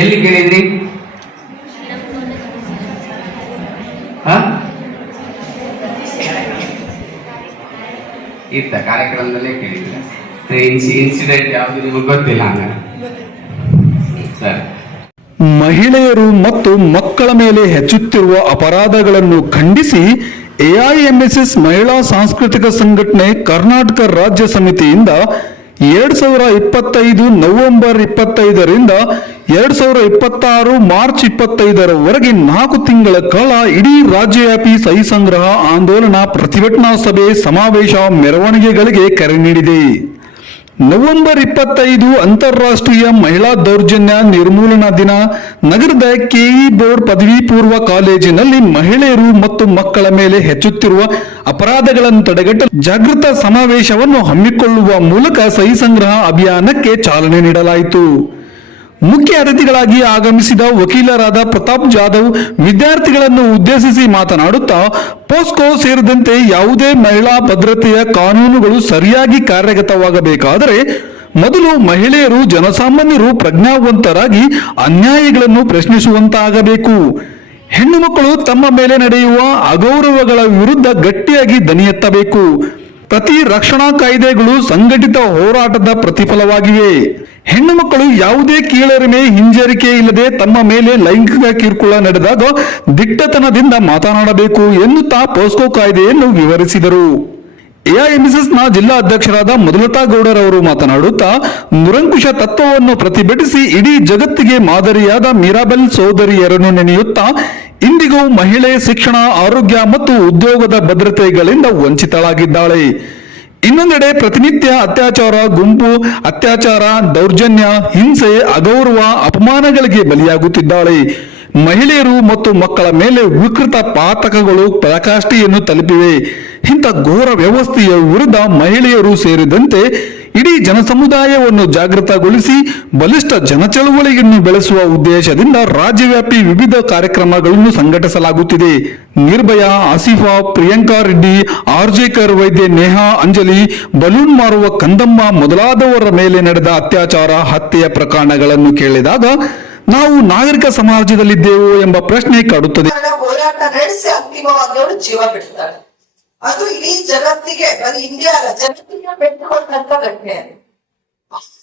ಎಲ್ಲಿ ಕೇಳಿದ್ರಿ? ಇತ್ತ ಕಾರ್ಯಕ್ರಮದಲ್ಲೇ ಕೇಳಿದ್ರ. ಇನ್ಸಿಡೆಂಟ್ ಯಾವುದು ನಿಮಗೆ ಗೊತ್ತಿಲ್ಲ ಹಂಗಾರೆ. ಸರಿ. ಮಹಿಳೆಯರು ಮತ್ತು ಮಕ್ಕಳ ಮೇಲೆ ಹೆಚ್ಚುತ್ತಿರುವ ಅಪರಾಧಗಳನ್ನು ಖಂಡಿಸಿ ಎಐಎಂಎಸ್ಎಸ್ ಮಹಿಳಾ ಸಾಂಸ್ಕೃತಿಕ ಸಂಘಟನೆ ಕರ್ನಾಟಕ ರಾಜ್ಯ ಸಮಿತಿಯಿಂದ ಎರಡ್ ಸಾವಿರ ಇಪ್ಪತ್ತೈದು ನವೆಂಬರ್ ಇಪ್ಪತ್ತೈದರಿಂದ ಎರಡ್ ಸಾವಿರ ಇಪ್ಪತ್ತಾರು ಮಾರ್ಚ್ ಇಪ್ಪತ್ತೈದರವರೆಗೆ ನಾಲ್ಕು ತಿಂಗಳ ಕಾಲ ಇಡೀ ರಾಜ್ಯವ್ಯಾಪಿ ಸಹಿ ಸಂಗ್ರಹ ಆಂದೋಲನ ಪ್ರತಿಭಟನಾ ಸಭೆ ಸಮಾವೇಶ ಮೆರವಣಿಗೆಗಳಿಗೆ ಕರೆ ನೀಡಿದೆ. ನವೆಂಬರ್ ಇಪ್ಪತ್ತೈದು ಅಂತಾರಾಷ್ಟ್ರೀಯ ಮಹಿಳಾ ದೌರ್ಜನ್ಯ ನಿರ್ಮೂಲನಾ ದಿನ. ನಗರದ ಕೆಇ ಬೋರ್ಡ್ ಪದವಿ ಪೂರ್ವ ಕಾಲೇಜಿನಲ್ಲಿ ಮಹಿಳೆಯರು ಮತ್ತು ಮಕ್ಕಳ ಮೇಲೆ ಹೆಚ್ಚುತ್ತಿರುವ ಅಪರಾಧಗಳನ್ನು ತಡೆಗಟ್ಟಲು ಜಾಗೃತ ಸಮಾವೇಶವನ್ನು ಹಮ್ಮಿಕೊಳ್ಳುವ ಮೂಲಕ ಸಹಿ ಸಂಗ್ರಹ ಅಭಿಯಾನಕ್ಕೆ ಚಾಲನೆ ನೀಡಲಾಯಿತು. ಮುಖ್ಯ ಅತಿಥಿಗಳಾಗಿ ಆಗಮಿಸಿದ ವಕೀಲರಾದ ಪ್ರತಾಪ್ ಜಾಧವ್ ವಿದ್ಯಾರ್ಥಿಗಳನ್ನು ಉದ್ದೇಶಿಸಿ ಮಾತನಾಡುತ್ತಾ, ಪೋಸ್ಕೋ ಸೇರಿದಂತೆ ಯಾವುದೇ ಮಹಿಳಾ ಭದ್ರತೆಯ ಕಾನೂನುಗಳು ಸರಿಯಾಗಿ ಕಾರ್ಯಗತವಾಗಬೇಕಾದರೆ ಮೊದಲು ಮಹಿಳೆಯರು ಜನಸಾಮಾನ್ಯರು ಪ್ರಜ್ಞಾವಂತರಾಗಿ ಅನ್ಯಾಯಗಳನ್ನು ಪ್ರಶ್ನಿಸುವಂತಾಗಬೇಕು. ಹೆಣ್ಣು ಮಕ್ಕಳು ತಮ್ಮ ಮೇಲೆ ನಡೆಯುವ ಅಗೌರವಗಳ ವಿರುದ್ಧ ಗಟ್ಟಿಯಾಗಿ ದನಿ ಎತ್ತಬೇಕು ಪ್ರತಿ ರಕ್ಷಣಾ ಕಾಯ್ದೆಗಳು ಸಂಘಟಿತ ಹೋರಾಟದ ಪ್ರತಿಫಲವಾಗಿವೆ. ಹೆಣ್ಣು ಮಕ್ಕಳು ಯಾವುದೇ ಕೀಳರಿಮೆ, ಹಿಂಜರಿಕೆ ಇಲ್ಲದೆ ತಮ್ಮ ಮೇಲೆ ಲೈಂಗಿಕ ಕಿರುಕುಳ ನಡೆದಾಗ ದಿಟ್ಟತನದಿಂದ ಮಾತನಾಡಬೇಕು ಎನ್ನುತ್ತಾ ಪೋಸ್ಕೋ ಕಾಯ್ದೆಯನ್ನು ವಿವರಿಸಿದರು. ಎಐಎಂಎಸ್ಎಸ್ನ ಜಿಲ್ಲಾ ಅಧ್ಯಕ್ಷರಾದ ಮಧುಲತಾ ಗೌಡರವರು ಮಾತನಾಡುತ್ತಾ, ನಿರಂಕುಶ ತತ್ವವನ್ನು ಪ್ರತಿಭಟಿಸಿ ಇಡೀ ಜಗತ್ತಿಗೆ ಮಾದರಿಯಾದ ಮೀರಾಬೆಲ್ ಸೋದರಿಯರನ್ನು ನೆನೆಯುತ್ತಾ ಇಂದಿಗೂ ಮಹಿಳೆ ಶಿಕ್ಷಣ, ಆರೋಗ್ಯ ಮತ್ತು ಉದ್ಯೋಗದ ಭದ್ರತೆಗಳಿಂದ ವಂಚಿತಳಾಗಿದ್ದಾಳೆ. ಇನ್ನೊಂದೆಡೆ ಪ್ರತಿನಿತ್ಯ ಅತ್ಯಾಚಾರ, ಗುಂಪು, ಅತ್ಯಾಚಾರ, ದೌರ್ಜನ್ಯ, ಹಿಂಸೆ, ಅಗೌರವ, ಅಪಮಾನಗಳಿಗೆ ಬಲಿಯಾಗುತ್ತಿದ್ದಾಳೆ. ಮಹಿಳೆಯರು ಮತ್ತು ಮಕ್ಕಳ ಮೇಲೆ ವಿಕೃತ ಪಾತಕಗಳು, ಪರಾಕಾಷ್ಠೆಯನ್ನು ತಲುಪಿವೆ. ಇಂಥ ಘೋರ ವ್ಯವಸ್ಥೆಯ ವಿರುದ್ಧ ಮಹಿಳೆಯರು ಸೇರಿದಂತೆ ಇಡೀ ಜನಸಮುದಾಯವನ್ನು ಜಾಗೃತಗೊಳಿಸಿ ಬಲಿಷ್ಠ ಜನಚಳವಳಿಯನ್ನು ಬೆಳೆಸುವ ಉದ್ದೇಶದಿಂದ ರಾಜ್ಯವ್ಯಾಪಿ ವಿವಿಧ ಕಾರ್ಯಕ್ರಮಗಳನ್ನು ಸಂಘಟಿಸಲಾಗುತ್ತಿದೆ. ನಿರ್ಭಯಾ, ಆಸಿಫಾ, ಪ್ರಿಯಾಂಕಾ ರೆಡ್ಡಿ ಆರ್ಜೇಕರ್ ವೈದ್ಯ ನೇಹಾ, ಅಂಜಲಿ, ಬಲೂನ್ ಮಾರುವ ಕಂದಮ್ಮ ಮೊದಲಾದವರ ಮೇಲೆ ನಡೆದ ಅತ್ಯಾಚಾರ, ಹತ್ಯೆಯ ಪ್ರಕರಣಗಳನ್ನು ಕೇಳಿದಾಗ ನಾವು ನಾಗರಿಕ ಸಮಾಜದಲ್ಲಿದ್ದೇವೋ ಎಂಬ ಪ್ರಶ್ನೆ ಕಾಡುತ್ತದೆ. ಜೀವ ಬಿಡ್ತಾಳೆ ಅದು ಇಡೀ ಜಗತ್ತಿಗೆ ಬರೀ ಇಂಡಿಯಾ ಅಲ್ಲ ಜಗತ್ತಿಗೆ ಬೆಟ್ಟುಕೊಂಡಂತ ಘಟನೆ ಅದು.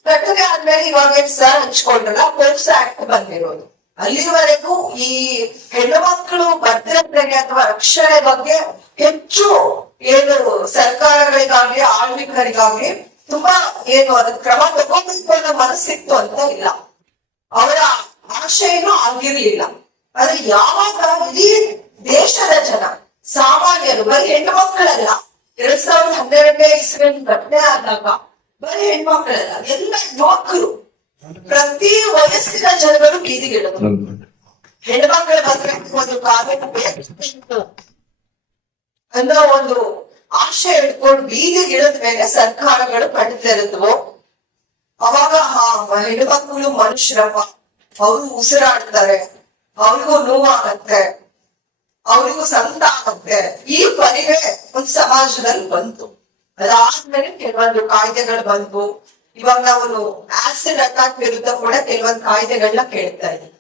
ಘಟನೆ ಆದ್ಮೇಲೆ ಇವಾಗ ಸರ್ ಹಂಚ್ಕೊಂಡ್ರಲ್ಲ ಪೋಕ್ಸೋ ಆಕ್ಟ್ ಬಂದಿರೋದು. ಅಲ್ಲಿವರೆಗೂ ಈ ಹೆಣ್ಣು ಮಕ್ಕಳು ಭದ್ರತೆಗೆ ಅಥವಾ ರಕ್ಷಣೆ ಬಗ್ಗೆ ಹೆಚ್ಚು ಏನು ಸರ್ಕಾರಗಳಿಗಾಗ್ಲಿ, ಆಳ್ವಿಕರಿಗಾಗ್ಲಿ ತುಂಬಾ ಏನು ಅದಕ್ಕೆ ಕ್ರಮ ತಗೋಬೇಕು ಅನ್ನೋ ಮನಸ್ಸಿತ್ತು ಅಂತ ಇಲ್ಲ. ಅವರ ಆಶಯನೂ ಆಗಿರ್ಲಿಲ್ಲ. ಆದ್ರೆ ಯಾವಾಗ ಇಡೀ ದೇಶದ ಜನ ಸಾಮಾನ್ಯರು, ಬರೀ ಹೆಣ್ಣು ಮಕ್ಕಳಲ್ಲ ಎರಡ್ ಸಾವಿರದ ಹನ್ನೆರಡನೇ ಇಸ್ವಿನ ಘಟನೆ ಆದಾಗ ಬರೀ ಹೆಣ್ಮಕ್ಳಲ್ಲ, ಎಲ್ಲ ಯುವಕರು. ಪ್ರತಿ ವಯಸ್ಸಿನ ಜನಗಳು ಬೀದಿಗಿಳಿದ್ರು ಹೆಣ್ಮಕ್ಳ ಬಗ್ಗೆ ಒಂದು ಕಾನೂನು ಅನ್ನೋ ಒಂದು ಆಶೆ ಇಟ್ಕೊಂಡು ಬೀದಿಗಿಡದ ಮೇಲೆ ಸರ್ಕಾರಗಳು ಕಣ್ಣು ಅವಾಗ ಹಾ ಹೆಣ್ಮಕ್ಳು ಮನುಷ್ಯರಪ್ಪ. ಅವರು ಉಸಿರಾಡ್ತಾರೆ. ಅವ್ರಿಗೂ ನೋವಾಗತ್ತೆ. ಅವರಿಗೂ ಸಂತ ಆಗತ್ತೆ. ಈ ಪರಿವೆ ಒಂದು ಸಮಾಜದಲ್ಲಿ ಬಂತು. ಅದಾದ್ಮೇಲೆ ಕೆಲವೊಂದು ಕಾಯ್ದೆಗಳು ಬಂತು. ಇವಾಗ ನಾವು ಆಸಿಡ್ ಅಟ್ಯಾಕ್ ವಿರುದ್ಧ ಕೂಡ ಕೆಲವೊಂದು ಕಾಯ್ದೆಗಳನ್ನ ಕೇಳ್ತಾ ಇದ್ದೀವಿ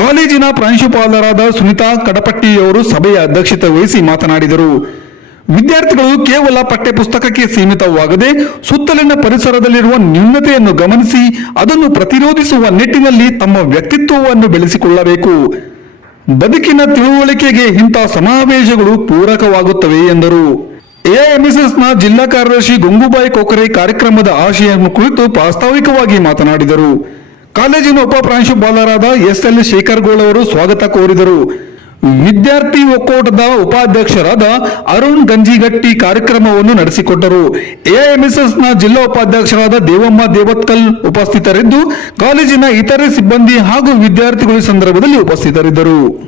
ಕಾಲೇಜಿನ ಪ್ರಾಂಶುಪಾಲರಾದ ಸುನಿತಾ ಕಡಪಟ್ಟಿಯವರು ಸಭೆಯ ಅಧ್ಯಕ್ಷತೆ ವಹಿಸಿ ಮಾತನಾಡಿದರು. ವಿದ್ಯಾರ್ಥಿಗಳು ಕೇವಲ ಪಠ್ಯ ಪುಸ್ತಕಕ್ಕೆ ಸೀಮಿತವಾಗದೆ ಸುತ್ತಲಿನ ಪರಿಸರದಲ್ಲಿರುವ ನ್ಯೂನತೆಯನ್ನು ಗಮನಿಸಿ ಅದನ್ನು ಪ್ರತಿರೋಧಿಸುವ ನಿಟ್ಟಿನಲ್ಲಿ ತಮ್ಮ ವ್ಯಕ್ತಿತ್ವವನ್ನು ಬೆಳೆಸಿಕೊಳ್ಳಬೇಕು. ಬದುಕಿನ ತಿಳುವಳಿಕೆಗೆ ಇಂಥ ಸಮಾವೇಶಗಳು ಪೂರಕವಾಗುತ್ತವೆ ಎಂದರು. ಎಐಎಂಎಸ್ಎಸ್ನ ಜಿಲ್ಲಾ ಕಾರ್ಯದರ್ಶಿ ಗಂಗೂಬಾಯಿ ಕೊಕರೆ ಕಾರ್ಯಕ್ರಮದ ಆಶಯವನ್ನು ಕುರಿತು ಪ್ರಾಸ್ತಾವಿಕವಾಗಿ ಮಾತನಾಡಿದರು. ಕಾಲೇಜಿನ ಉಪ ಪ್ರಾಂಶುಪಾಲರಾದ ಎಸ್ ಎಲ್ ಶೇಖರ್ಗೋಳ್ ಅವರು ಸ್ವಾಗತ ಕೋರಿದರು. ವಿದ್ಯಾರ್ಥಿ ಒಕ್ಕೂಟದ ಉಪಾಧ್ಯಕ್ಷರಾದ ಅರುಣ್ ಗಂಜಿಗಟ್ಟಿ ಕಾರ್ಯಕ್ರಮವನ್ನು ನಡೆಸಿಕೊಟ್ಟರು. ಎಐಎಂಎಸ್ಎಸ್ನ ಜಿಲ್ಲಾ ಉಪಾಧ್ಯಕ್ಷರಾದ ದೇವಮ್ಮ ದೇವತ್ಕಲ್ ಉಪಸ್ಥಿತರಿದ್ದು, ಕಾಲೇಜಿನ ಇತರೆ ಸಿಬ್ಬಂದಿ ಹಾಗೂ ವಿದ್ಯಾರ್ಥಿಗಳು ಸಂದರ್ಭದಲ್ಲಿ ಉಪಸ್ಥಿತರಿದ್ದರು.